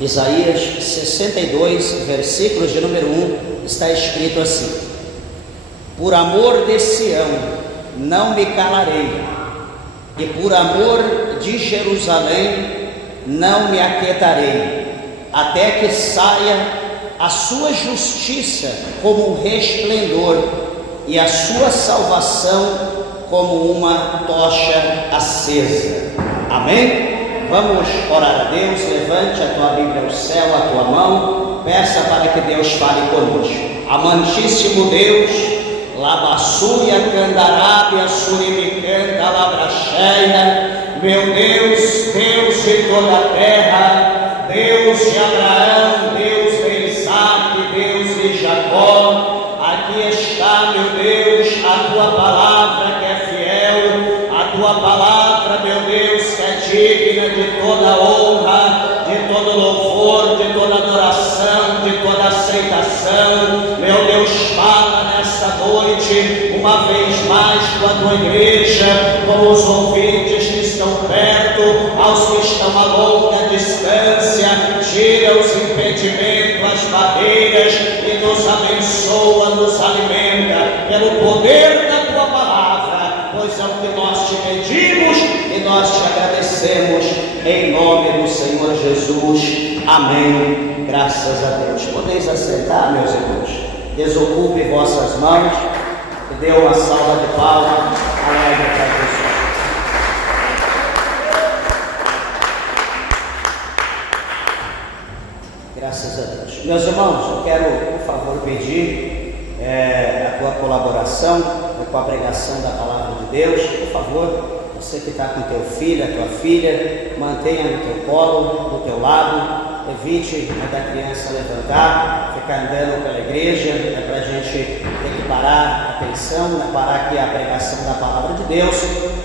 Isaías 62, versículos de número 1, está escrito assim: por amor de Sião não me calarei, e por amor de Jerusalém não me aquietarei, até que saia a sua justiça como um resplendor e a sua salvação como uma tocha acesa. Amém? Vamos orar a Deus. Levante a tua Bíblia ao céu, a tua mão, peça para que Deus fale conosco. Amantíssimo Deus, Labassúria, Candarábia, Surimicanta, Labracheia, meu Deus, Deus de toda a terra, Deus de Abraão, Deus de Isaac, Deus de Jacó, aqui está, meu Deus, a tua palavra que é fiel, a tua palavra, meu Deus, que é digna de toda honra, de todo louvor, de toda adoração, de toda aceitação. Meu Deus, fala nesta noite, uma vez mais com a tua igreja, com os ouvintes que estão perto, aos que estão a longa distância. Tira os impedimentos, as barreiras e nos abençoa, nos alimenta pelo poder da tua palavra, pois é o que nós te pedimos e nós te agradecemos em nome do Senhor Jesus. Amém. Graças a Deus. Podeis assentar, meus irmãos. Desocupe vossas mãos e dê uma salva de palmas alegre para Jesus. Graças a Deus. Meus irmãos, eu quero, por favor, pedir a tua colaboração com a pregação da palavra de Deus. Por favor, você que está com teu filho, a tua filha, mantenha no teu colo, do teu lado. Evite da criança levantar, ficar andando pela igreja, para a gente ter que parar a atenção, parar aqui a pregação da palavra de Deus,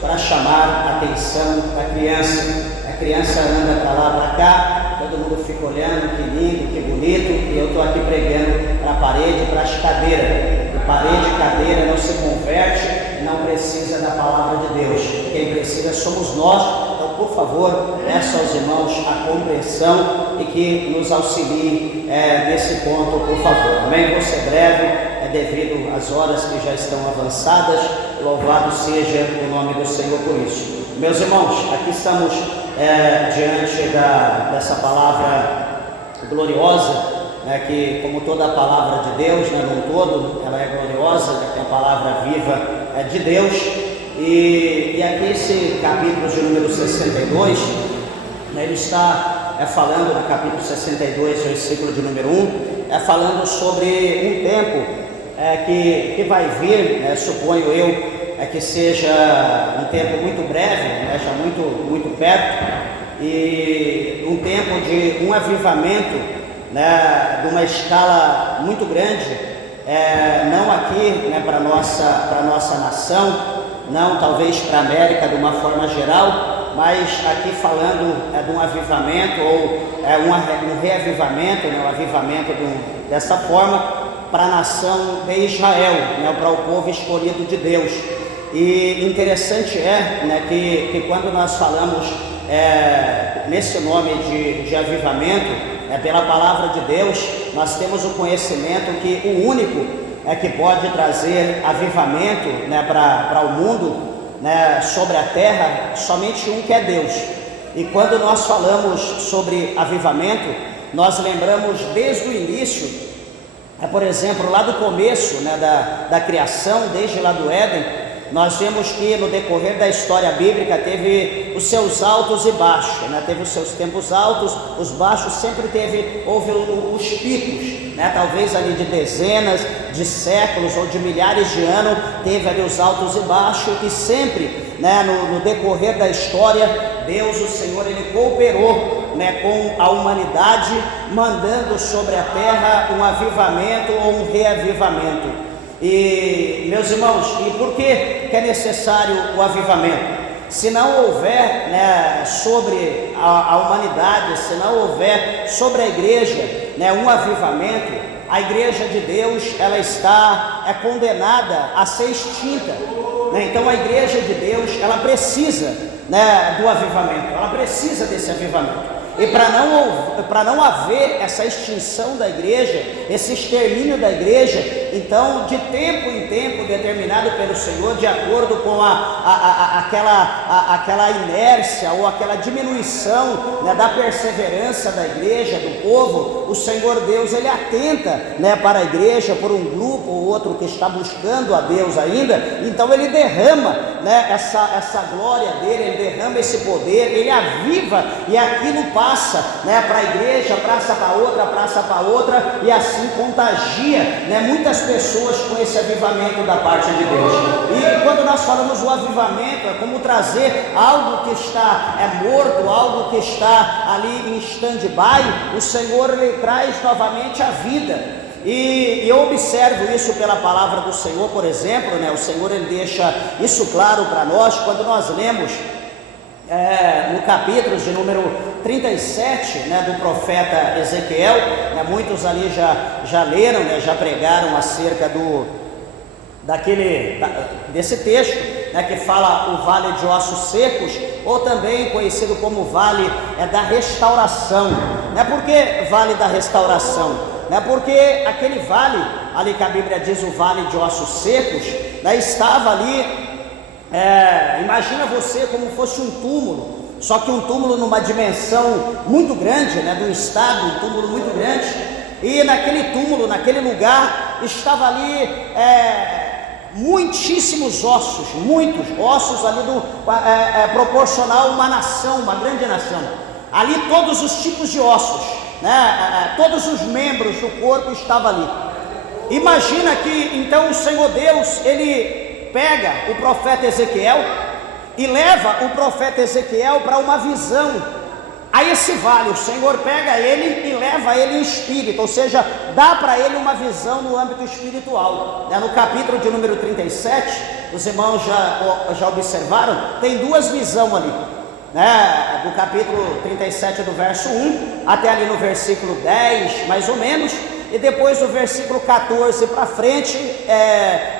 para chamar a atenção da criança. A criança anda para lá, para cá, todo mundo fica olhando, que lindo, que bonito, e eu estou aqui pregando para a parede, para as cadeiras. E parede e cadeira não se converte, não precisa da palavra de Deus. Quem precisa somos nós. Então, por favor, peço aos irmãos a compreensão e que nos auxilie nesse ponto, por favor. Amém? Vou ser breve, devido às horas que já estão avançadas. Louvado seja o nome do Senhor por isso. Meus irmãos, aqui estamos diante dessa palavra gloriosa, que, como toda a palavra de Deus, num todo, ela é gloriosa, é a palavra viva de Deus. E aqui esse capítulo de número 62, ele está falando, no capítulo 62, versículo de número 1, falando sobre um tempo que vai vir, suponho eu, que seja um tempo muito breve, já muito perto, e um tempo de um avivamento, de uma escala muito grande, não aqui, para nossa nação, não talvez para a América de uma forma geral, mas aqui falando de um avivamento ou um reavivamento, um avivamento dessa forma para a nação de Israel, para o povo escolhido de Deus. E interessante que quando nós falamos nesse nome de avivamento, pela palavra de Deus, nós temos o conhecimento que o único que pode trazer avivamento para o mundo, sobre a terra, somente um, que é Deus. E quando nós falamos sobre avivamento, nós lembramos desde o início, por exemplo, lá do começo da criação, desde lá do Éden, nós vemos que no decorrer da história bíblica teve os seus altos e baixos, teve os seus tempos altos, os baixos sempre houve os picos, talvez ali de dezenas de séculos ou de milhares de anos, teve ali os altos e baixos, e sempre, no decorrer da história, Deus, o Senhor, Ele cooperou com a humanidade, mandando sobre a terra um avivamento ou um reavivamento. E, meus irmãos, e por que é necessário o avivamento? Se não houver sobre a humanidade, se não houver sobre a igreja um avivamento, a igreja de Deus ela está condenada a ser extinta. Então a igreja de Deus ela precisa do avivamento, ela precisa desse avivamento. E para não haver essa extinção da igreja, esse extermínio da igreja, então de tempo em tempo, determinado pelo Senhor, de acordo com aquela inércia ou aquela diminuição, né, da perseverança da igreja, do povo, o Senhor Deus, ele atenta, né, para a igreja, por um grupo ou outro que está buscando a Deus ainda. Então ele derrama, né, essa glória dele, ele derrama esse poder, ele aviva, e aquilo passa, né, para a igreja, praça para outra, e assim contagia, né, muitas pessoas com esse avivamento da parte de Deus. E quando nós falamos do avivamento, é como trazer algo que está morto, algo que está ali em stand-by, o Senhor ele traz novamente a vida. E eu observo isso pela palavra do Senhor, por exemplo, né? O Senhor ele deixa isso claro para nós quando nós lemos no capítulo de número 37, né, do profeta Ezequiel, né? Muitos ali já leram, né, já pregaram acerca desse texto, né, que fala o vale de ossos secos, ou também conhecido como vale da restauração. Né? Por que vale da restauração? Né? Porque aquele vale ali que a Bíblia diz, o vale de ossos secos, né, estava ali, imagina você como fosse um túmulo, só que um túmulo numa dimensão muito grande, né, do estado, um túmulo muito grande, e naquele túmulo, naquele lugar, estava ali muitíssimos ossos, muitos ossos ali proporcional a uma nação, uma grande nação, ali todos os tipos de ossos, né, todos os membros do corpo estavam ali. Imagina que então o Senhor Deus, ele pega o profeta Ezequiel e leva o profeta Ezequiel para uma visão a esse vale. O Senhor pega ele e leva ele em espírito, ou seja, dá para ele uma visão no âmbito espiritual. No capítulo de número 37, os irmãos já observaram, tem duas visões ali, né? Do capítulo 37 do verso 1 até ali no versículo 10 mais ou menos, e depois do versículo 14 para frente,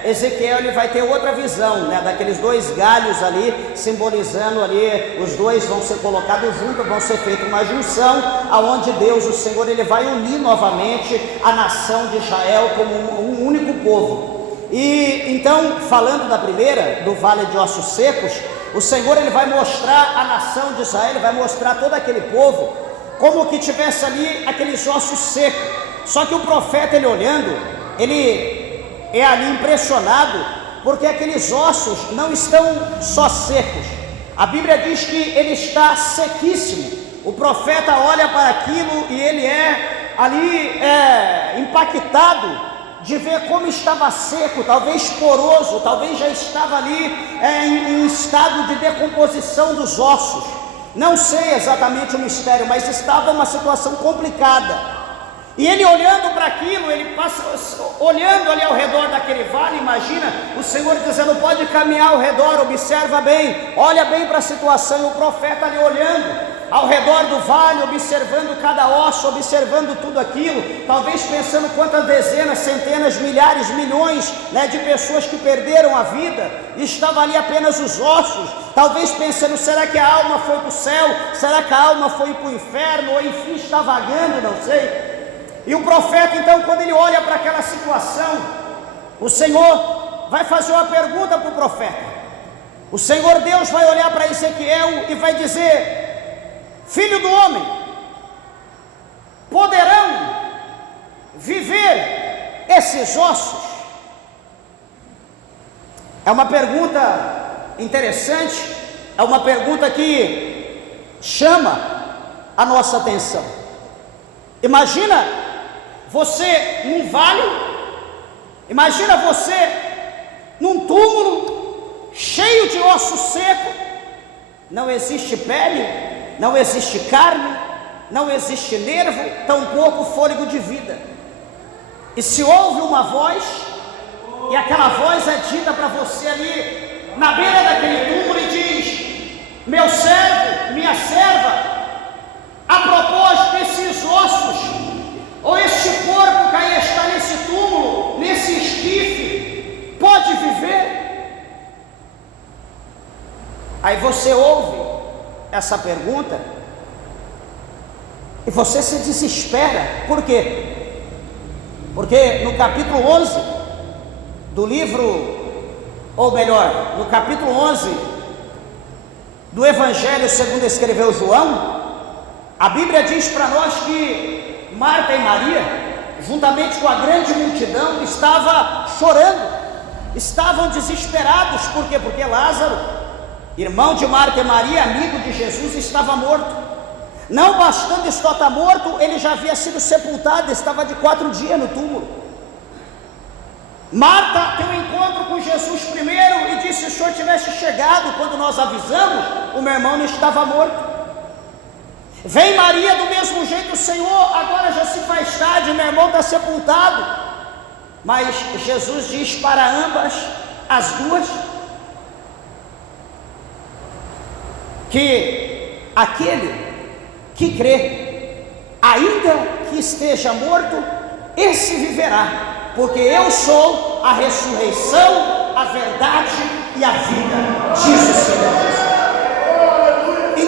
Ezequiel ele vai ter outra visão, né, daqueles dois galhos ali, simbolizando ali, os dois vão ser colocados juntos, vão ser feita uma junção, aonde Deus, o Senhor, ele vai unir novamente a nação de Israel como um único povo. E então, falando da primeira, do vale de ossos secos, o Senhor ele vai mostrar a nação de Israel, ele vai mostrar todo aquele povo, como que tivesse ali aqueles ossos secos. Só que o profeta, ele olhando, ele é ali impressionado, porque aqueles ossos não estão só secos. A Bíblia diz que ele está sequíssimo. O profeta olha para aquilo e ele é ali impactado de ver como estava seco, talvez poroso, talvez já estava ali em estado de decomposição dos ossos. Não sei exatamente o mistério, mas estava uma situação complicada. E ele olhando para aquilo, ele passa olhando ali ao redor daquele vale. Imagina o Senhor dizendo, pode caminhar ao redor, observa bem, olha bem para a situação. E o profeta ali olhando ao redor do vale, observando cada osso, observando tudo aquilo, talvez pensando quantas dezenas, centenas, milhares, milhões, né, de pessoas que perderam a vida, e estava ali apenas os ossos, talvez pensando, será que a alma foi para o céu, será que a alma foi para o inferno, ou enfim está vagando, não sei. E o profeta então, quando ele olha para aquela situação, o Senhor vai fazer uma pergunta para o profeta. O Senhor Deus vai olhar para Ezequiel e vai dizer, filho do homem, poderão viver esses ossos? É uma pergunta interessante, é uma pergunta que chama a nossa atenção. Imagina você num vale, imagina você num túmulo cheio de osso seco, não existe pele, não existe carne, não existe nervo, tampouco fôlego de vida. E se ouve uma voz, e aquela voz é dita para você ali na beira daquele túmulo e diz, meu servo, minha serva, a propósito desses ossos, ou este corpo que aí está nesse túmulo, nesse esquife, pode viver? Aí você ouve essa pergunta E você se desespera. Por quê? Porque no capítulo 11 do livro, ou melhor, no capítulo 11 do Evangelho segundo escreveu João, a Bíblia diz para nós que Marta e Maria, juntamente com a grande multidão, estavam chorando, estavam desesperados. Por quê? Porque Lázaro, irmão de Marta e Maria, amigo de Jesus, estava morto. Não bastando estar morto, ele já havia sido sepultado, estava de 4 dias no túmulo. Marta tem um encontro com Jesus primeiro e disse: se o senhor tivesse chegado quando nós avisamos, o meu irmão não estava morto. Vem Maria do mesmo jeito: Senhor, agora já se faz tarde, meu irmão está sepultado. Mas Jesus diz para ambas, as duas, que aquele que crê, ainda que esteja morto, esse viverá, porque eu sou a ressurreição, a verdade e a vida, diz o Senhor Jesus.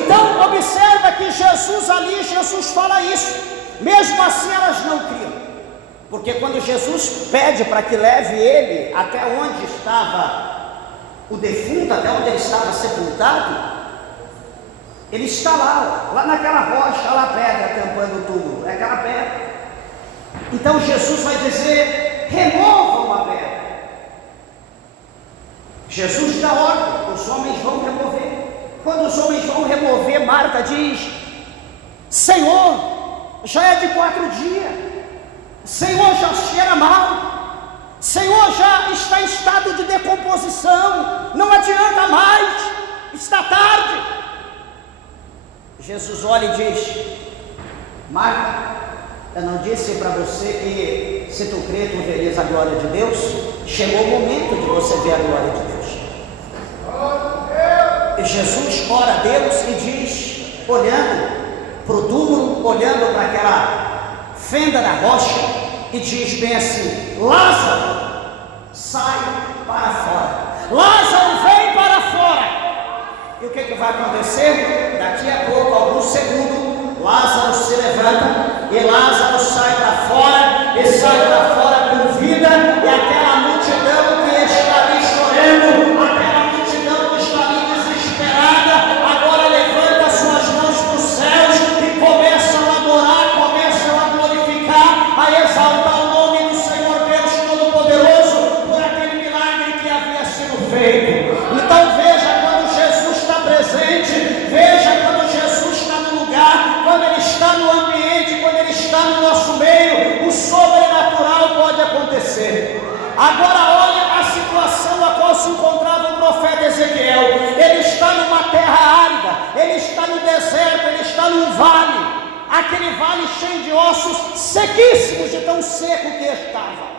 Então observa que Jesus fala isso. Mesmo assim elas não criam, porque quando Jesus pede para que leve ele até onde estava o defunto, até onde ele estava sepultado, ele está lá naquela rocha, lá pedra tampando o túmulo, é aquela pedra. Então Jesus vai dizer: removam a pedra. Jesus dá ordem, os homens vão remover. Quando os homens vão remover, Marta diz: Senhor, já é de 4 dias, Senhor, já cheira mal, Senhor, já está em estado de decomposição, não adianta mais, está tarde. Jesus olha e diz: Marta, eu não disse para você que se tu crer, tu verias a glória de Deus? Chegou o momento de você ver a glória de Deus. E Jesus ora a Deus e diz, olhando para o túmulo, olhando para aquela fenda da rocha, e diz bem assim: Lázaro, sai para fora. Lázaro, vem para fora. E o que vai acontecer? Daqui a pouco, alguns segundos, Lázaro se levanta e Lázaro sai para fora, e sai para fora com vida, e aquela multidão que está ali chorando, aquela multidão que está ali desesperada, agora levanta suas mãos para os céus e começa a adorar, começa a glorificar, a exaltar o nome do Senhor Deus Todo-Poderoso por aquele milagre que havia sido feito. Então veja quando Jesus está presente, veja quando Jesus está no lugar, quando Ele está no ambiente, quando Ele está no nosso meio, o sobrenatural pode acontecer. Agora olha a situação a qual se encontrava o profeta Ezequiel. Ele está numa terra árida, ele está no deserto, ele está num vale, aquele vale cheio de ossos sequíssimos, de tão seco que estava.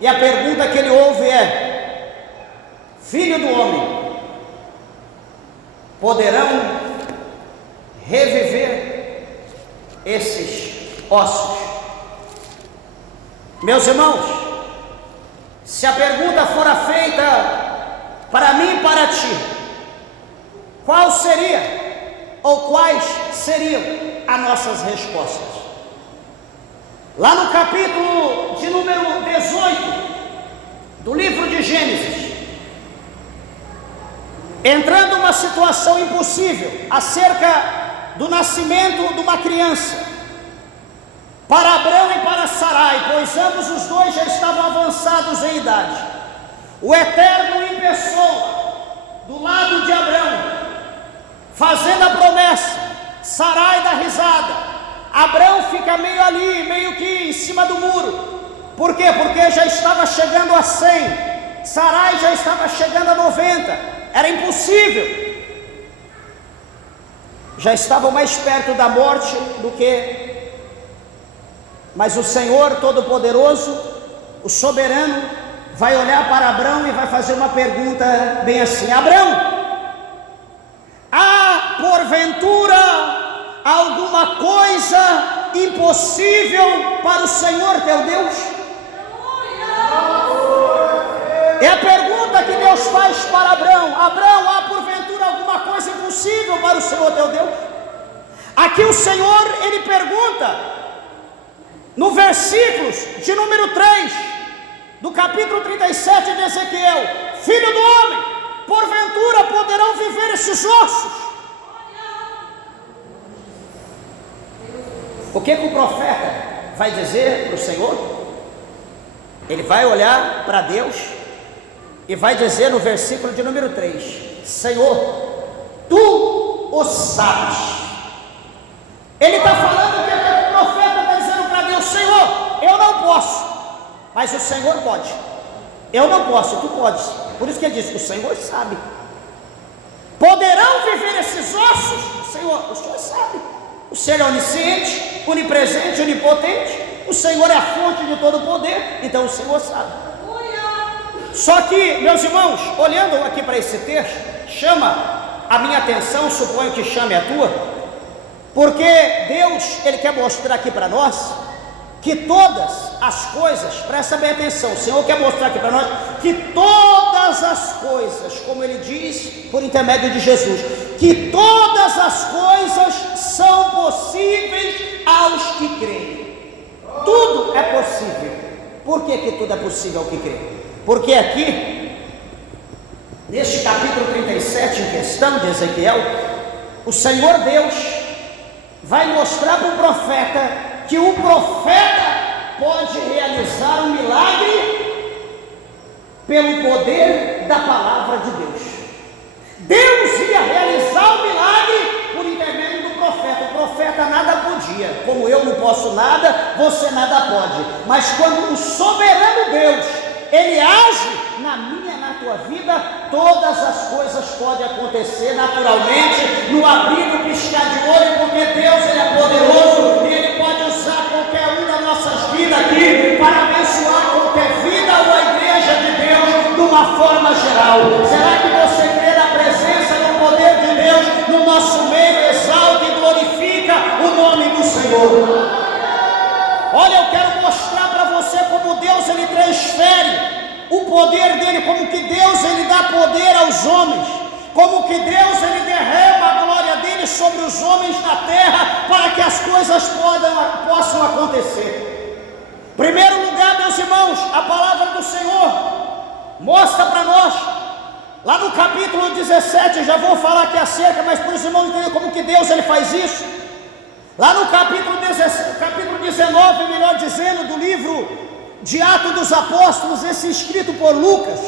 E a pergunta que ele ouve é: Filho do homem, poderão reviver esses ossos? Meus irmãos, se a pergunta fora feita para mim e para ti, qual seria ou quais seriam as nossas respostas? Lá no capítulo de número 18 do livro de Gênesis, entrando uma situação impossível acerca do nascimento de uma criança para Abrão e para Sarai, pois ambos os dois já estavam avançados em idade. O Eterno em pessoa, do lado de Abrão, fazendo a promessa, Sarai dá risada, Abrão fica meio ali, meio que em cima do muro. Por quê? Porque já estava chegando a 100, Sarai já estava chegando a 90, era impossível. Já estavam mais perto da morte do que... Mas o Senhor Todo-Poderoso, o Soberano, vai olhar para Abrão e vai fazer uma pergunta bem assim: Abrão, há porventura alguma coisa impossível para o Senhor teu Deus? É a pergunta que Deus faz para Abrão: Abrão, há porventura alguma coisa impossível para o Senhor teu Deus? Aqui o Senhor, Ele pergunta no versículos de número 3, do capítulo 37 de Ezequiel: filho do homem, porventura poderão viver esses ossos? O que o profeta vai dizer para o Senhor? Ele vai olhar para Deus e vai dizer no versículo de número 3: Senhor, tu o sabes. Ele está falando o que o profeta está dizendo para Deus: Senhor, eu não posso, mas o Senhor pode. Eu não posso, tu podes. Por isso que ele diz: o Senhor sabe. Poderão viver esses ossos? Senhor, o Senhor sabe. O Senhor é onisciente, onipresente, onipotente. O Senhor é a fonte de todo poder, então o Senhor sabe. Só que, meus irmãos, olhando aqui para esse texto, chama a minha atenção, suponho que chame a tua, porque Deus, Ele quer mostrar aqui para nós que todas as coisas, presta bem atenção, o Senhor quer mostrar aqui para nós que todas as coisas, como Ele diz por intermédio de Jesus, que todas as coisas são possíveis aos que creem. Tudo é possível. Por que tudo é possível ao que crê? Porque aqui, neste capítulo 37 em questão de Ezequiel, o Senhor Deus vai mostrar para o profeta que o profeta pode realizar um milagre pelo poder da palavra de Deus. Deus ia realizar o milagre por intermédio do profeta. O profeta nada podia, como eu não posso nada, você nada pode. Mas quando o soberano Deus, Ele age na minha, na tua vida, todas as coisas podem acontecer naturalmente, no abrir, no piscar de olho, porque Deus, Ele é poderoso e Ele pode usar qualquer um das nossas vidas aqui para abençoar qualquer vida ou a igreja de Deus de uma forma geral. Será que você crê na presença e no poder de Deus no nosso meio? Exalta e glorifica o nome do Senhor. Olha, eu quero mostrar para você como Deus, Ele transfere o poder dEle, como que Deus, Ele dá poder aos homens, como que Deus, Ele derrama a glória dEle sobre os homens na terra, para que as coisas possam acontecer. Primeiro lugar, meus irmãos, a palavra do Senhor mostra para nós, lá no capítulo 17, já vou falar aqui acerca, mas para os irmãos entenderem como que Deus, Ele faz isso. Lá no capítulo 19, melhor dizendo, do livro de Atos dos Apóstolos, esse escrito por Lucas.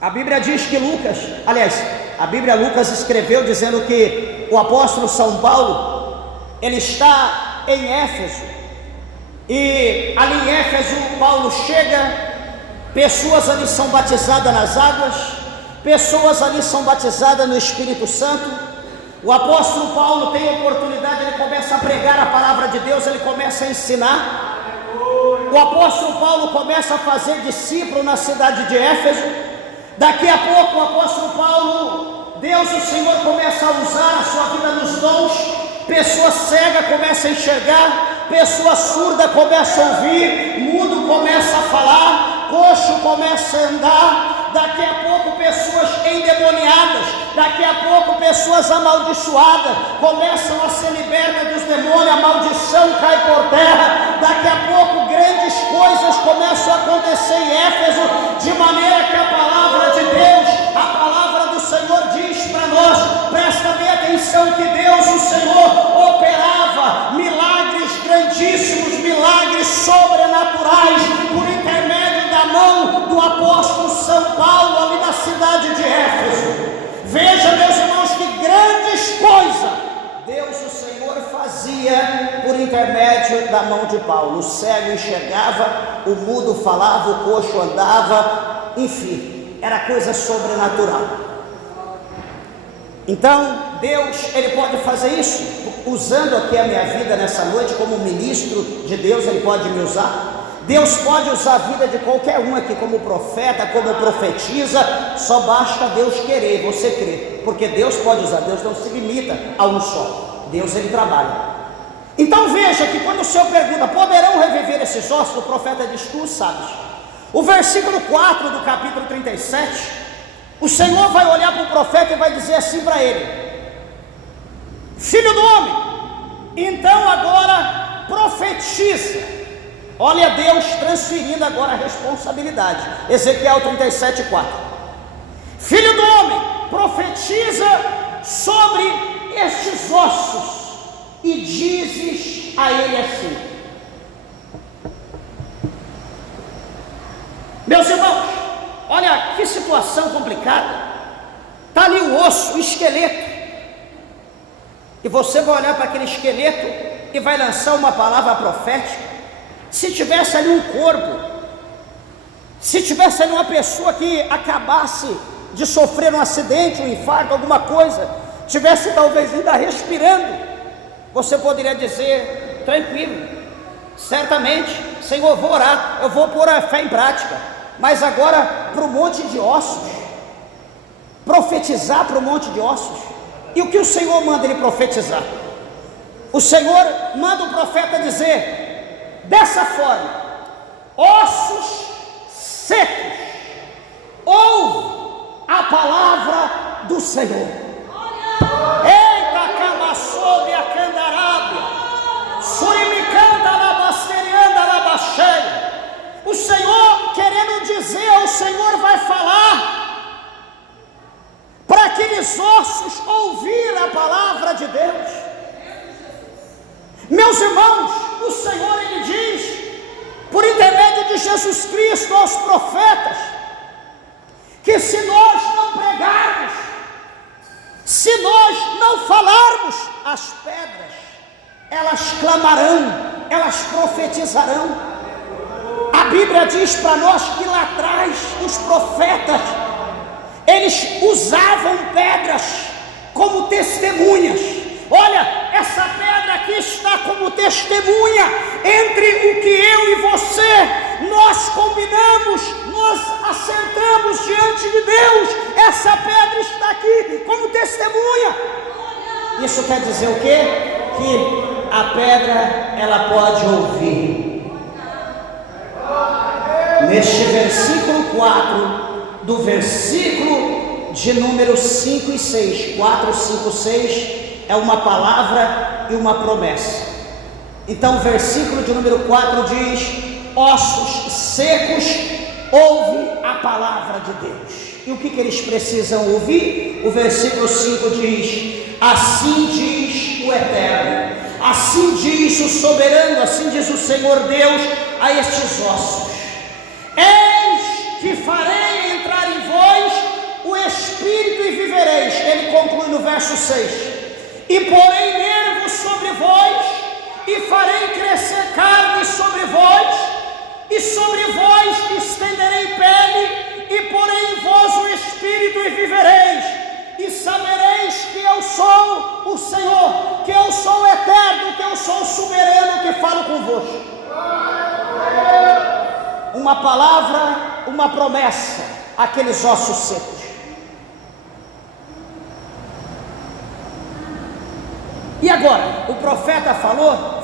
A Bíblia diz que a Lucas escreveu dizendo que o apóstolo São Paulo, ele está em Éfeso, e ali em Éfeso Paulo chega, pessoas ali são batizadas nas águas, pessoas ali são batizadas no Espírito Santo. O apóstolo Paulo tem a oportunidade, ele começa a pregar a palavra de Deus, ele começa a ensinar. O apóstolo Paulo começa a fazer discípulo na cidade de Éfeso. Daqui a pouco o apóstolo Paulo, Deus, o Senhor, começa a usar a sua vida nos dons. Pessoa cega começa a enxergar, pessoa surda começa a ouvir, mudo começa a falar, coxo começa a andar. Daqui a pouco pessoas endemoniadas, daqui a pouco pessoas amaldiçoadas começam a ser libertas dos demônios, a maldição cai por terra. Daqui a pouco grandes coisas começam a acontecer em Éfeso, de maneira que a palavra de Deus, a palavra do Senhor diz para nós, presta bem atenção, que Deus, o Senhor, operava milagres grandíssimos, milagres sobrenaturais, por intermédio da mão do apóstolo São Paulo, ali na cidade de Éfeso. Veja, meus irmãos, que grandes coisas Deus, o Senhor, fazia por intermédio da mão de Paulo. O cego enxergava, o mudo falava, o coxo andava, enfim, era coisa sobrenatural. Então, Deus, Ele pode fazer isso, usando aqui a minha vida nessa noite como ministro de Deus, Ele pode me usar. Deus pode usar a vida de qualquer um aqui como profeta, como profetiza, só basta Deus querer, você crer, porque Deus pode usar, Deus não se limita a um só, Deus, Ele trabalha. Então veja que quando o Senhor pergunta, poderão reviver esses ossos? O profeta diz, tu sabes. O versículo 4 do capítulo 37, o Senhor vai olhar para o profeta e vai dizer assim para ele: filho do homem, então agora profetiza. Olha Deus transferindo agora a responsabilidade. Ezequiel 37:4. Filho do homem, profetiza sobre estes ossos e dizes a ele assim. Meus irmãos, olha que situação complicada. Está ali o osso, o esqueleto. E você vai olhar para aquele esqueleto e vai lançar uma palavra profética. Se tivesse ali um corpo, se tivesse ali uma pessoa que acabasse de sofrer um acidente, um infarto, alguma coisa, tivesse talvez ainda respirando, você poderia dizer, tranquilo, certamente, Senhor, vou orar, eu vou pôr a fé em prática. Mas agora para um monte de ossos, profetizar para um monte de ossos. E o que o Senhor manda ele profetizar? O Senhor manda o profeta dizer dessa forma: ossos secos, ouve a palavra do Senhor. Eita, camaçou e a candarábia, surimicanta labasterianda labaxeia. O Senhor querendo dizer, o Senhor vai falar para aqueles ossos ouvir a palavra de Deus. Meus irmãos, o Senhor ele diz, por intermédio de Jesus Cristo aos profetas, que se nós não pregarmos, se nós não falarmos, as pedras, elas clamarão, elas profetizarão. A Bíblia diz para nós que lá atrás os profetas, eles usavam pedras como testemunhas. Olha, essa pedra aqui está como testemunha entre o que eu e você, nós combinamos, nós assentamos diante de Deus. Essa pedra está aqui como testemunha. Isso quer dizer o quê? Que a pedra, ela pode ouvir. Neste versículo 4, do versículo de número 5 e 6, 4, 5, 6, é uma palavra e uma promessa. Então o versículo de número 4 diz: ossos secos, ouve a palavra de Deus. E o que eles precisam ouvir? O versículo 5 diz: assim diz o Eterno, assim diz o Soberano, assim diz o Senhor Deus a estes ossos: eis que farei entrar em vós o Espírito e vivereis. Ele conclui no verso 6: e porei nervos sobre vós, e farei crescer carne sobre vós, e sobre vós estenderei pele, e porei em vós o Espírito e vivereis, e sabereis que eu sou o Senhor, que eu sou o Eterno, que eu sou o Soberano que falo convosco. Uma palavra, uma promessa àqueles ossos secos. E agora, o profeta falou.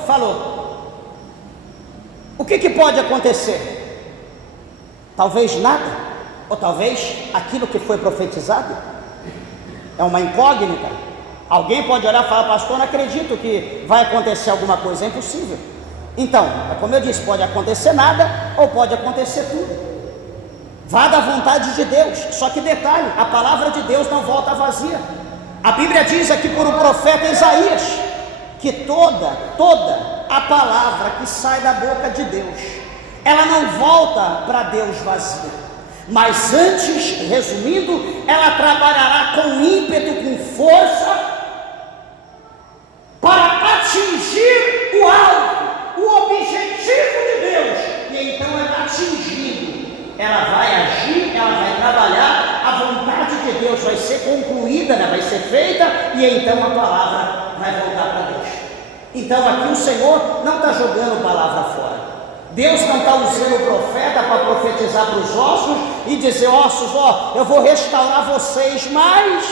O que pode acontecer? Talvez nada, ou talvez aquilo que foi profetizado. É uma incógnita. Alguém pode olhar e falar: pastor, não acredito que vai acontecer alguma coisa. É impossível. Então, como eu disse, pode acontecer nada, ou pode acontecer tudo. Vá da vontade de Deus. Só que detalhe, a palavra de Deus não volta vazia. A Bíblia diz aqui por um profeta Isaías, que toda a palavra que sai da boca de Deus, ela não volta para Deus vazia, mas antes, resumindo, ela trabalhará com ímpeto, com força, para atingir o alvo, o objetivo de Deus. E então ela atingindo, ela vai agir, ela vai trabalhar, a vontade de Deus vai ser concluída, vai ser feita, e então a palavra vai voltar para Deus. Então aqui o Senhor não está jogando palavra fora. Deus não está usando o profeta para profetizar para os ossos e dizer: ossos, eu vou restaurar vocês, mas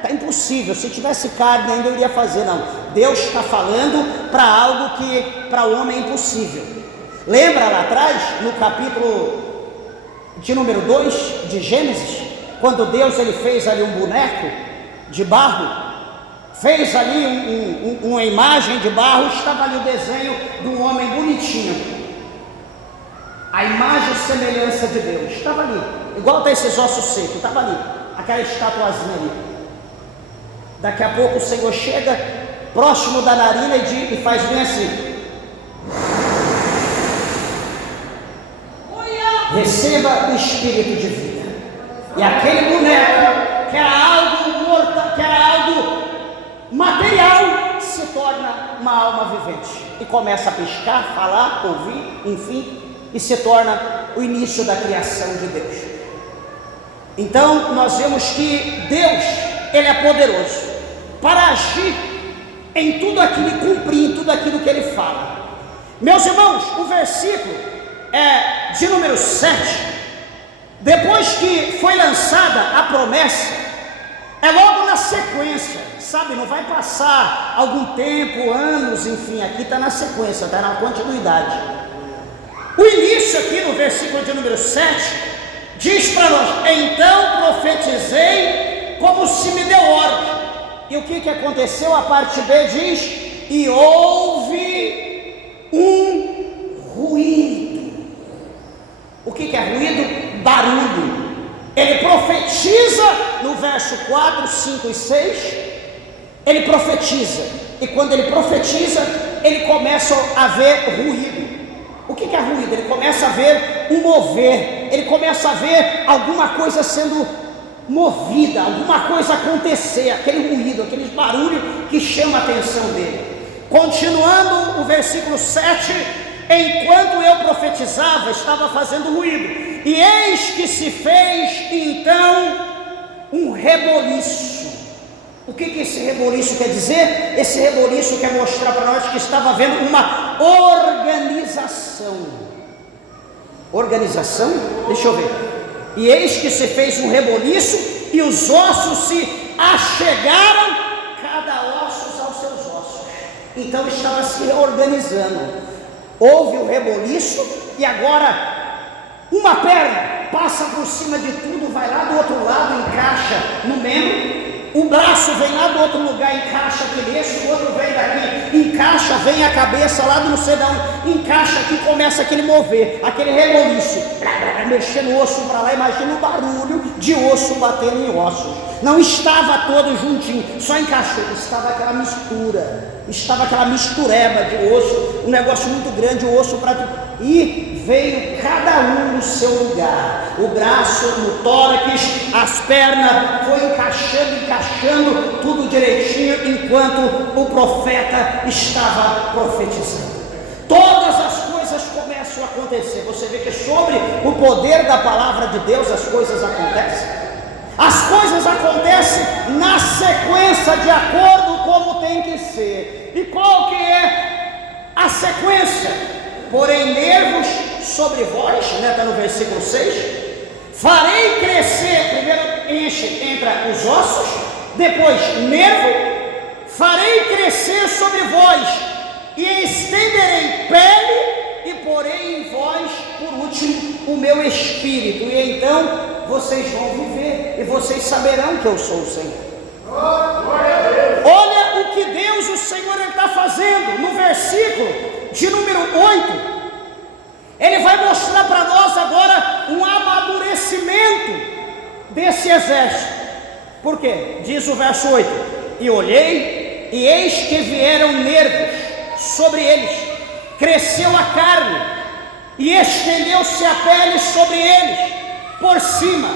está impossível. Se tivesse carne ainda eu iria fazer. Não, Deus está falando para algo que para o homem é impossível. Lembra lá atrás, no capítulo de número 2 de Gênesis, quando Deus ele fez ali um boneco de barro, fez ali uma imagem de barro, estava ali o desenho de um homem bonitinho, a imagem e semelhança de Deus, estava ali, igual está esses ossos secos, estava ali, aquela estatuazinha ali. Daqui a pouco o Senhor chega próximo da narina e faz bem assim: receba o espírito de vida. E aquele boneco, que era algo morto, que era algo material, se torna uma alma vivente e começa a piscar, falar, ouvir, enfim, e se torna o início da criação de Deus. Então nós vemos que Deus, Ele é poderoso para agir em tudo aquilo e cumprir em tudo aquilo que Ele fala. Meus irmãos, o versículo de número 7, depois que foi lançada a promessa, é logo na sequência, sabe, não vai passar algum tempo, anos, enfim, aqui está na sequência, está na continuidade. O início aqui no versículo de número 7, diz para nós: então profetizei como se me deu ordem. E o que aconteceu? A parte B diz: e houve um ruído. O que é ruído? Barulho. Ele profetiza no verso 4, 5 e 6, ele profetiza, e quando ele profetiza, ele começa a ver ruído. O que é ruído? Ele começa a ver um mover, ele começa a ver alguma coisa sendo movida, alguma coisa acontecer, aquele ruído, aquele barulho que chama a atenção dele. Continuando o versículo 7, enquanto eu profetizava, estava fazendo ruído, e eis que se fez então um reboliço. O que esse reboliço quer dizer? Esse reboliço quer mostrar para nós que estava havendo uma organização. Organização? Deixa eu ver. E eis que se fez um reboliço, e os ossos se achegaram, cada osso aos seus ossos. Então estava se reorganizando. Houve um reboliço, e agora uma perna passa por cima de tudo, vai lá do outro lado, encaixa no membro. O braço vem lá do outro lugar, encaixa aqui nesse, o outro vem daqui, encaixa, vem a cabeça lá do não sei de onde, encaixa aqui, começa aquele mover, aquele reboliço, mexendo o osso para lá. Imagina o barulho de osso batendo em ossos. Não estava todo juntinho, só encaixou, estava aquela mistureba de osso, um negócio muito grande, o osso para tudo. E veio cada um no seu lugar, o braço no tórax, as pernas, foi encaixando tudo direitinho, enquanto o profeta estava profetizando. Todas as coisas começam a acontecer. Você vê que sobre o poder da palavra de Deus as coisas acontecem. As coisas acontecem na sequência, de acordo como tem que ser. E qual que é a sequência? Porém nervos sobre vós, está no versículo 6, farei crescer, primeiro entra os ossos, depois nervo, farei crescer sobre vós, e estenderei pele, e porei em vós, por último, o meu espírito, e então vocês vão viver, e vocês saberão que eu sou o Senhor. Olha o que Deus, o Senhor, está fazendo no versículo de número 8, ele vai mostrar para nós agora um amadurecimento desse exército. Por quê? Diz o verso 8: e olhei, e eis que vieram nervos sobre eles, cresceu a carne, e estendeu-se a pele sobre eles, por cima,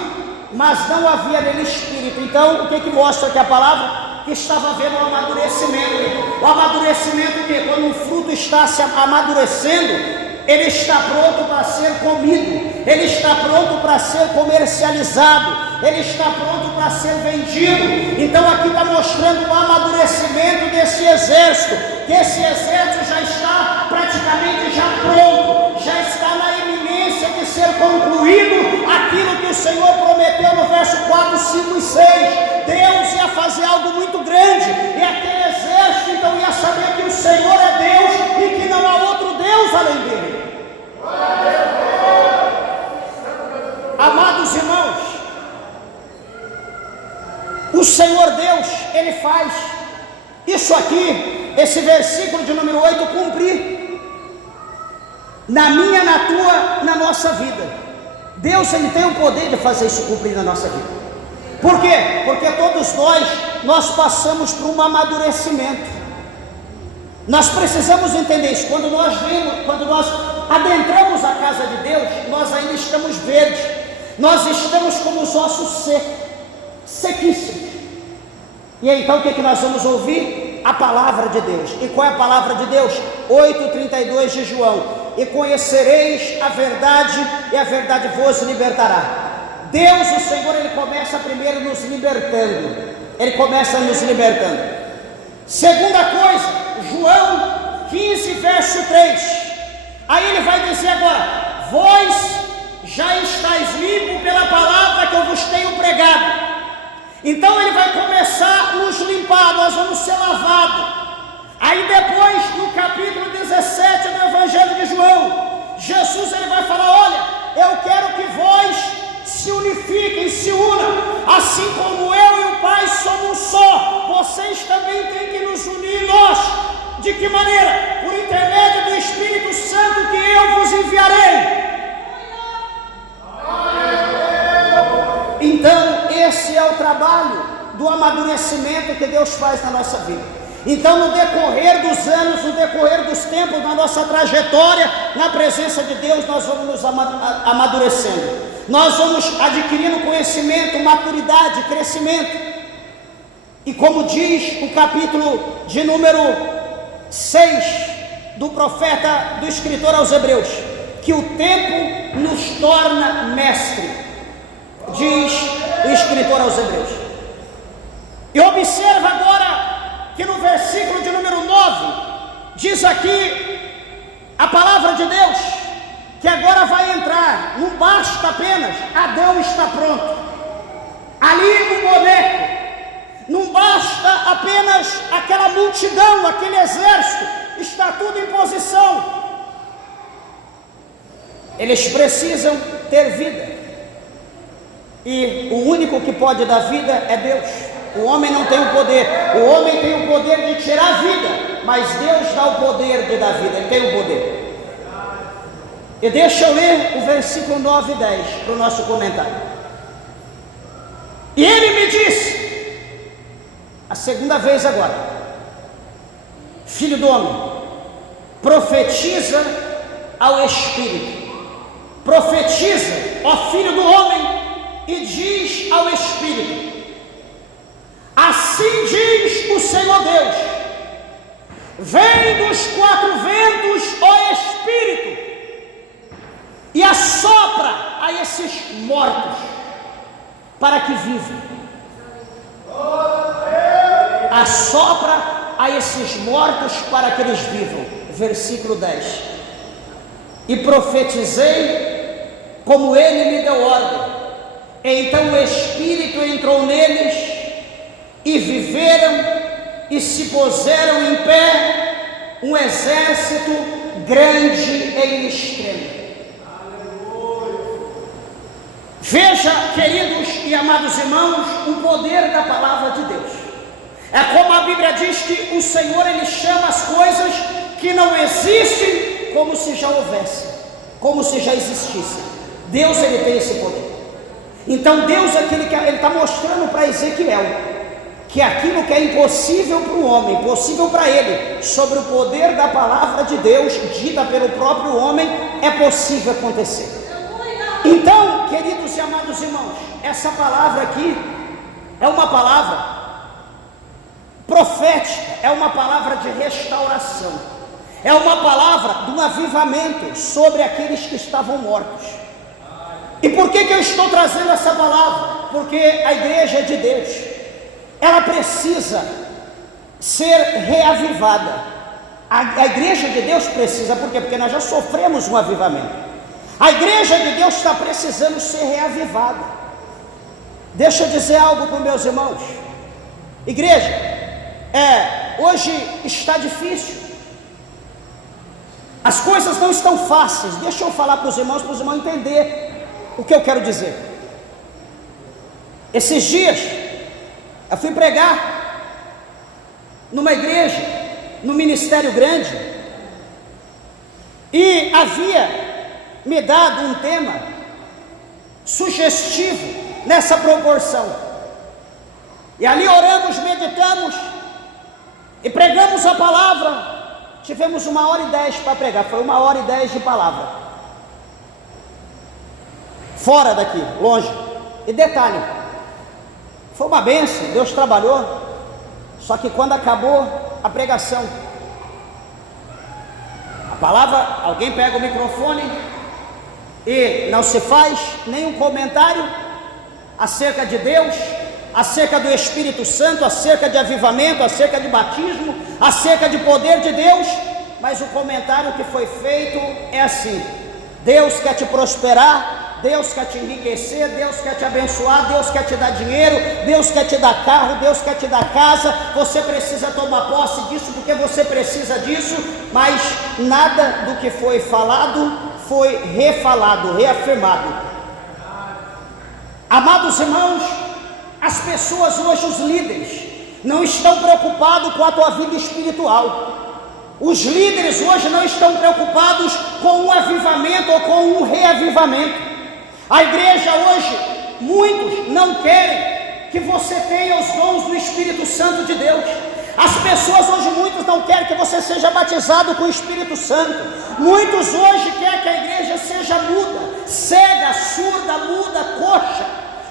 mas não havia nele espírito. Então, o que mostra aqui a palavra? Que estava havendo um amadurecimento. O amadurecimento que quando um fruto está se amadurecendo, ele está pronto para ser comido, ele está pronto para ser comercializado, ele está pronto para ser vendido. Então aqui está mostrando o amadurecimento desse exército, que esse exército já está praticamente já pronto, já está na iminência de ser concluído aquilo que o Senhor prometeu no verso 4, 5 e 6. Deus ia fazer algo muito grande, e aquele exército então ia saber que o Senhor é Deus e que não há outro Deus além dele. Amados irmãos, o Senhor Deus, Ele faz isso aqui, esse versículo de número 8, cumprir na minha, na tua, na nossa vida. Deus, Ele tem o poder de fazer isso cumprir na nossa vida. Por quê? Porque todos nós passamos por um amadurecimento. Nós precisamos entender isso. Quando nós adentramos a casa de Deus, nós ainda estamos verdes, nós estamos como os ossos sequíssimos. E aí, então o que nós vamos ouvir? A palavra de Deus. E qual é a palavra de Deus? 8,32 de João: e conhecereis a verdade, e a verdade vos libertará. Deus, o Senhor, Ele começa primeiro nos libertando. Ele começa nos libertando. Segunda coisa, João 15, verso 3. Aí ele vai dizer agora: vós já estáis limpos pela palavra que eu vos tenho pregado. Então ele vai começar a nos limpar, nós vamos ser lavados. Aí depois, no capítulo 17 do Evangelho de João, Jesus ele vai falar: olha, eu quero que vós se unifiquem, se unam, assim como eu e o Pai somos um só, vocês também têm que nos unir, nós. De que maneira? Por intermédio do Espírito Santo que eu vos enviarei. Então, esse é o trabalho do amadurecimento que Deus faz na nossa vida. Então, no decorrer dos anos, no decorrer dos tempos, na nossa trajetória, na presença de Deus, nós vamos nos amadurecendo. Nós vamos adquirindo conhecimento, maturidade, crescimento. E como diz o capítulo de número 6 do profeta, do escritor aos Hebreus, que o tempo nos torna mestre, diz o escritor aos Hebreus. E observa agora que no versículo de número 9, diz aqui a palavra de Deus, que agora vai entrar, não basta apenas Adão está pronto, ali no boneco, não basta apenas aquela multidão, aquele exército, está tudo em posição. Eles precisam ter vida. E o único que pode dar vida é Deus. O homem não tem o poder. O homem tem o poder de tirar a vida, mas Deus dá o poder de dar vida. Ele tem o poder. E deixa eu ler o versículo 9 e 10 para o nosso comentário. E ele me disse, a segunda vez agora: filho do homem, profetiza ao Espírito. Profetiza, ó filho do homem, e diz ao Espírito: assim diz o Senhor Deus, vem dos quatro ventos, ó Espírito, e assopra a esses mortos, para que vivam. Assopra a esses mortos para que eles vivam. Versículo 10. E profetizei como ele me deu ordem. Então o Espírito entrou neles, e viveram, e se puseram em pé um exército grande e extremo. Veja, queridos e amados irmãos, o poder da palavra de Deus. É como a Bíblia diz que o Senhor, Ele chama as coisas que não existem como se já houvessem, como se já existissem. Deus, Ele tem esse poder. Então Deus, Ele está mostrando para Ezequiel que aquilo que é impossível para o homem, possível para ele, sobre o poder da palavra de Deus, dita pelo próprio homem, é possível acontecer. Então, queridos e amados irmãos, essa palavra aqui é uma palavra profética, é uma palavra de restauração, é uma palavra de um avivamento sobre aqueles que estavam mortos. E por que eu estou trazendo essa palavra? Porque a igreja de Deus, ela precisa ser reavivada. A igreja de Deus precisa, por quê? Porque nós já sofremos um avivamento. A igreja de Deus está precisando ser reavivada. Deixa eu dizer algo para os meus irmãos. Igreja, hoje está difícil. As coisas não estão fáceis. Deixa eu falar para os irmãos entender o que eu quero dizer. Esses dias eu fui pregar numa igreja, no ministério grande, e havia me dado um tema sugestivo nessa proporção, e ali oramos, meditamos e pregamos a palavra. Tivemos 1h10 para pregar, foi 1h10 de palavra, fora daqui, longe. E detalhe, foi uma bênção, Deus trabalhou. Só que quando acabou a pregação, a palavra, alguém pega o microfone e não se faz nenhum comentário acerca de Deus, acerca do Espírito Santo, acerca de avivamento, acerca de batismo, acerca de poder de Deus, mas o comentário que foi feito é assim: Deus quer te prosperar, Deus quer te enriquecer, Deus quer te abençoar, Deus quer te dar dinheiro, Deus quer te dar carro, Deus quer te dar casa, você precisa tomar posse disso porque você precisa disso, mas nada do que foi falado foi refalado, reafirmado. Amados irmãos, as pessoas hoje, os líderes, não estão preocupados com a tua vida espiritual. Os líderes hoje não estão preocupados com um avivamento ou com um reavivamento. A igreja hoje, muitos não querem que você tenha os dons do Espírito Santo de Deus. As pessoas hoje, muitos não querem que você seja batizado com o Espírito Santo. Muitos hoje querem que a igreja seja muda, cega, surda, muda, coxa.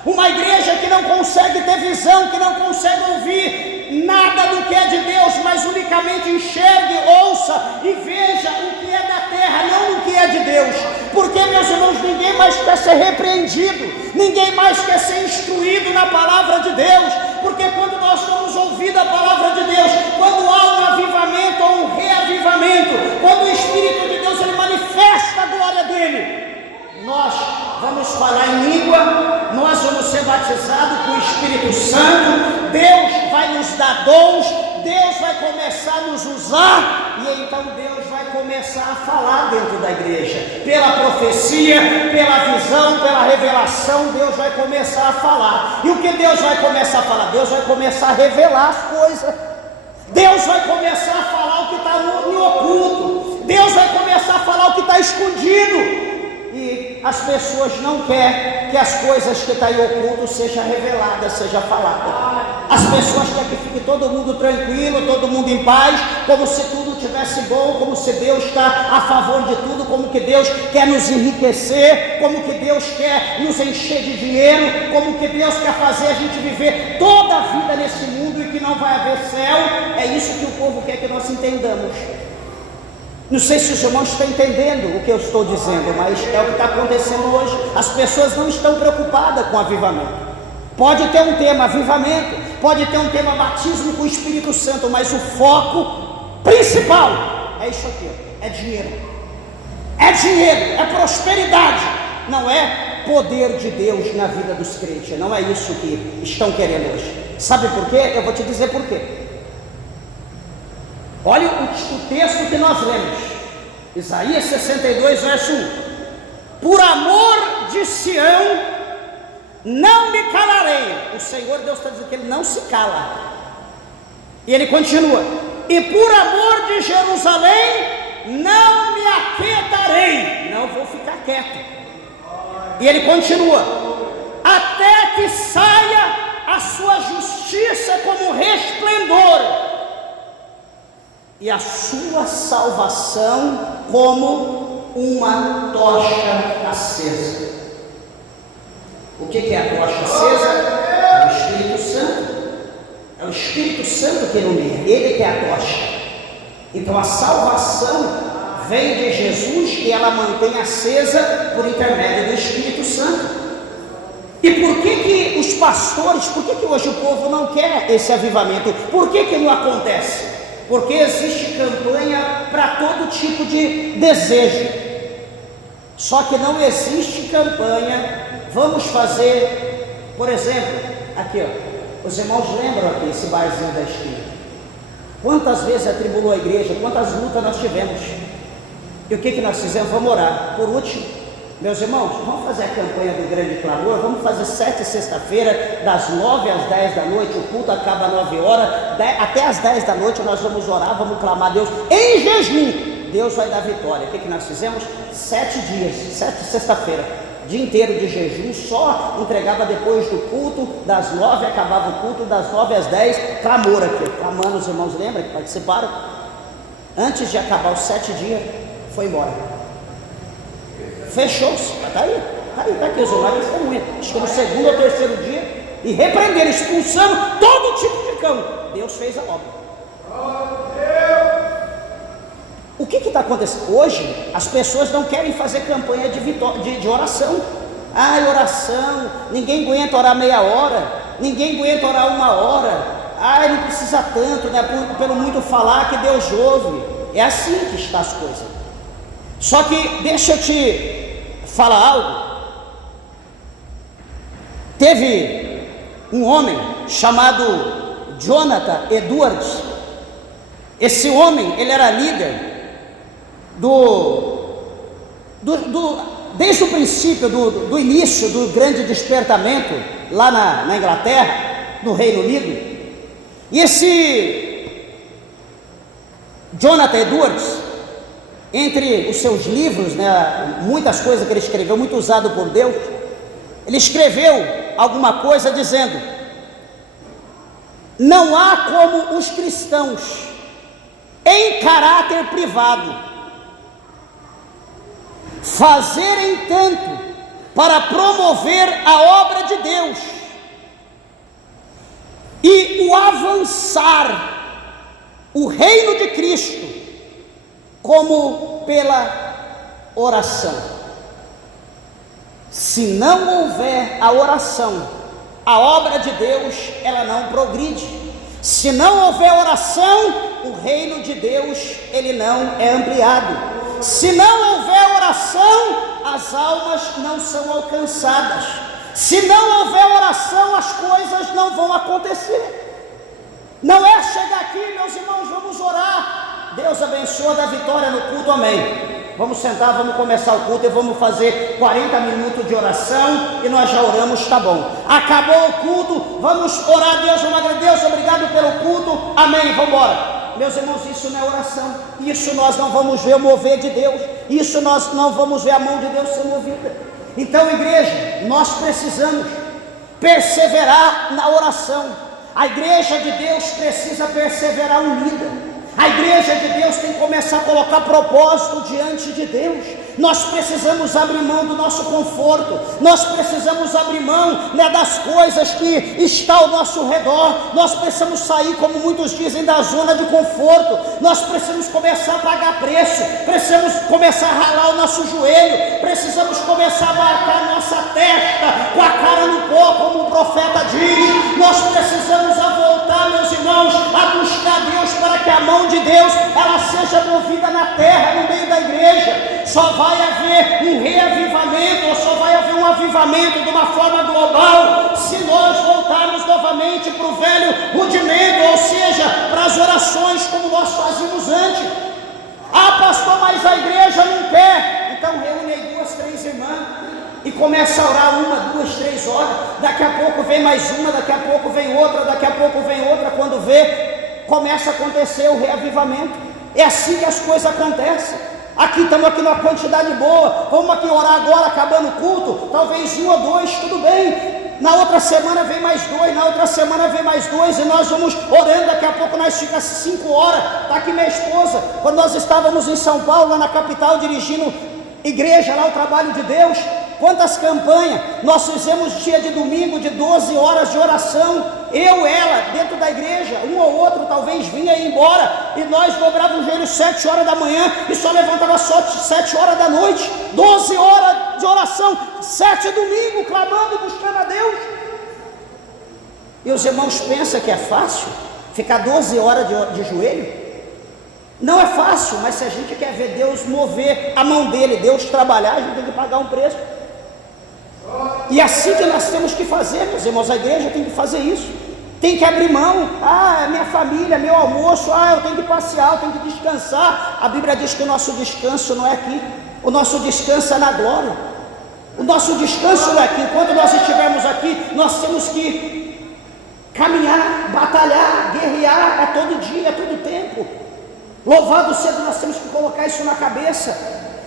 Uma igreja que não consegue ter visão, que não consegue ouvir nada do que é de Deus, mas unicamente enxergue, ouça e veja o que é da terra, não o que é de Deus. Porque, meus irmãos, ninguém mais quer ser repreendido, ninguém mais quer ser instruído na palavra de Deus, porque quando nós estamos ouvindo a palavra de Deus, quando há um avivamento ou um reavivamento, quando o Espírito de Deus ele manifesta a glória dele, nós vamos falar em língua, nós vamos ser batizados com o Espírito Santo, Deus vai nos dar dons, Deus vai começar a nos usar, e então Deus vai começar a falar dentro da igreja, pela profecia, pela visão, pela revelação, Deus vai começar a falar. E o que Deus vai começar a falar? Deus vai começar a revelar as coisas, Deus vai começar a falar o que está no oculto, Deus vai começar a falar o que está escondido. E as pessoas não querem que as coisas que estão em oculto sejam reveladas, sejam faladas. As pessoas querem que fique todo mundo tranquilo, todo mundo em paz, como se tudo estivesse bom, como se Deus está a favor de tudo, como que Deus quer nos enriquecer, como que Deus quer nos encher de dinheiro, como que Deus quer fazer a gente viver toda a vida nesse mundo e que não vai haver céu. É isso que o povo quer que nós entendamos. Não sei se os irmãos estão entendendo o que eu estou dizendo, mas é o que está acontecendo hoje. As pessoas não estão preocupadas com avivamento. Pode ter um tema avivamento, pode ter um tema batismo com o Espírito Santo, mas o foco principal é isso aqui, é dinheiro. É dinheiro, é prosperidade, não é poder de Deus na vida dos crentes. Não é isso que estão querendo hoje. Sabe por quê? Eu vou te dizer por quê. Olha o texto que nós lemos, Isaías 62, verso 1. Por amor de Sião, não me calarei. O Senhor Deus está dizendo que Ele não se cala. E Ele continua: e por amor de Jerusalém, não me aquietarei. Não vou ficar quieto. E Ele continua: até que saia a sua justiça como resplendor, e a sua salvação como uma tocha acesa. O que é a tocha acesa? É o Espírito Santo. É o Espírito Santo que ilumina, Ele que é a tocha. Então a salvação vem de Jesus e ela mantém acesa por intermédio do Espírito Santo. E por que os pastores, por que hoje o povo não quer esse avivamento? Por que não acontece? Porque existe campanha para todo tipo de desejo, só que não existe campanha. Vamos fazer, por exemplo, aqui ó, os irmãos lembram aqui esse barzinho da esquina? Quantas vezes atribulou a igreja, quantas lutas nós tivemos, e o que nós fizemos? Vamos orar. Por último, Meus irmãos, vamos fazer a campanha do grande clamor, vamos fazer 7 sexta-feira, das 9 às 10 da noite, o culto acaba às 9 horas, até às 10 da noite nós vamos orar, vamos clamar a Deus em jejum. Deus vai dar vitória. O que nós fizemos? 7 dias, 7 sexta-feira, dia inteiro de jejum, só entregava depois do culto, das 9 acabava o culto, das 9 às 10, clamor aqui, clamando. Os irmãos lembram que participaram? Antes de acabar os 7 dias, foi embora. Fechou-se, está aqui os irmãos testemunham. Acho que no segundo ou terceiro dia, e repreenderam, expulsando todo tipo de cão. Deus fez a obra. O que está acontecendo? Hoje, as pessoas não querem fazer campanha de oração. Oração, ninguém aguenta orar meia hora, ninguém aguenta orar 1 hora. Não precisa tanto, né? Pelo muito falar que Deus ouve. É assim que estão as coisas. Só que, deixa eu te falar algo. Teve um homem chamado Jonathan Edwards. Esse homem, ele era líder desde o princípio do início do grande despertamento lá na Inglaterra, no Reino Unido. E esse Jonathan Edwards, entre os seus livros, né, muitas coisas que ele escreveu, muito usado por Deus, ele escreveu alguma coisa dizendo: não há como os cristãos, em caráter privado, fazerem tanto para promover a obra de Deus e o avançar o reino de Cristo, como pela oração. Se não houver a oração, a obra de Deus, ela não progride. Se não houver oração, o reino de Deus, ele não é ampliado. Se não houver oração, as almas não são alcançadas. Se não houver oração, as coisas não vão acontecer. Não é chegar aqui, meus irmãos, vamos orar. Deus abençoa, dá vitória no culto, amém. Vamos sentar, vamos começar o culto e vamos fazer 40 minutos de oração e nós já oramos, tá bom. Acabou o culto, vamos orar, Deus, vamos agradecer, Deus, obrigado pelo culto, amém, vamos embora. Meus irmãos, isso não é oração, isso nós não vamos ver o mover de Deus, isso nós não vamos ver a mão de Deus ser movida. Então, igreja, nós precisamos perseverar na oração. A igreja de Deus precisa perseverar unida. A igreja de Deus tem que começar a colocar propósito diante de Deus. Nós precisamos abrir mão do nosso conforto, nós precisamos abrir mão, né, das coisas que estão ao nosso redor. Nós precisamos sair, como muitos dizem, da zona de conforto. Nós precisamos começar a pagar preço, precisamos começar a ralar o nosso joelho, precisamos começar a marcar a nossa testa com a cara no pó, como o profeta diz. Nós precisamos voltar, meus irmãos, a buscar Deus, para que a mão de Deus ela seja movida na terra, no meio da igreja. Só vai haver um reavivamento, ou só vai haver um avivamento de uma forma global, se nós voltarmos novamente para o velho rudimento, ou seja, para as orações como nós fazíamos antes. Pastor, mas a igreja não quer. Então reúne aí 2, 3 irmãs e começa a orar 1, 2, 3 horas. Daqui a pouco vem mais uma, daqui a pouco vem outra, daqui a pouco vem outra. Quando vê, começa a acontecer o reavivamento. É assim que as coisas acontecem. Aqui estamos aqui numa quantidade boa, vamos aqui orar agora, acabando o culto, talvez 1 ou 2, tudo bem. Na outra semana vem mais 2, na outra semana vem mais 2, e nós vamos orando. Daqui a pouco nós ficamos 5 horas. Está aqui minha esposa, quando nós estávamos em São Paulo, lá na capital, dirigindo igreja, lá o trabalho de Deus, quantas campanhas nós fizemos dia de domingo, de 12 horas de oração, eu, ela, dentro da igreja, um ou outro talvez vinha e ia embora, e nós dobrávamos o joelho 7 horas da manhã, e só levantava só 7 horas da noite, 12 horas de oração, 7 domingo, clamando, buscando a Deus. E os irmãos pensam que é fácil ficar 12 horas de joelho? Não é fácil, mas se a gente quer ver Deus mover a mão dele, Deus trabalhar, a gente tem que pagar um preço. E é assim que nós temos que fazer, meus irmãos. A igreja tem que fazer isso, tem que abrir mão. Minha família, meu almoço, eu tenho que passear, eu tenho que descansar. A Bíblia diz que o nosso descanso não é aqui, o nosso descanso é na glória. O nosso descanso daqui, enquanto nós estivermos aqui, nós temos que caminhar, batalhar, guerrear, é todo dia, é todo tempo. Louvado seja, nós temos que colocar isso na cabeça,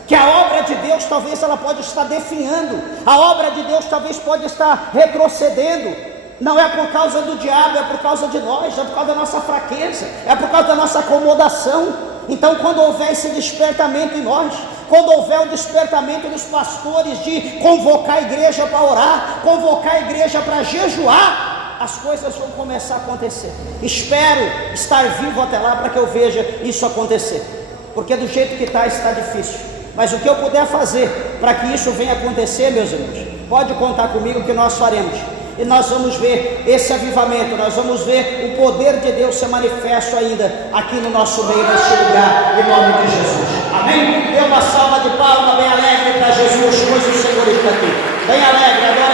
que a obra de Deus talvez ela pode estar definhando, a obra de Deus talvez pode estar retrocedendo. Não é por causa do diabo, é por causa de nós, é por causa da nossa fraqueza, é por causa da nossa acomodação. Então, quando houver esse despertamento em nós, quando houver o despertamento dos pastores de convocar a igreja para orar, convocar a igreja para jejuar, as coisas vão começar a acontecer. Espero estar vivo até lá para que eu veja isso acontecer, porque do jeito que está difícil. Mas o que eu puder fazer para que isso venha acontecer, meus irmãos, pode contar comigo que nós faremos. E nós vamos ver esse avivamento, nós vamos ver o poder de Deus ser manifesto ainda aqui no nosso meio, neste lugar, em nome de Jesus. Amém? Dê uma salva de palmas bem alegre para Jesus, pois o Senhor está aqui. Bem alegre, agora.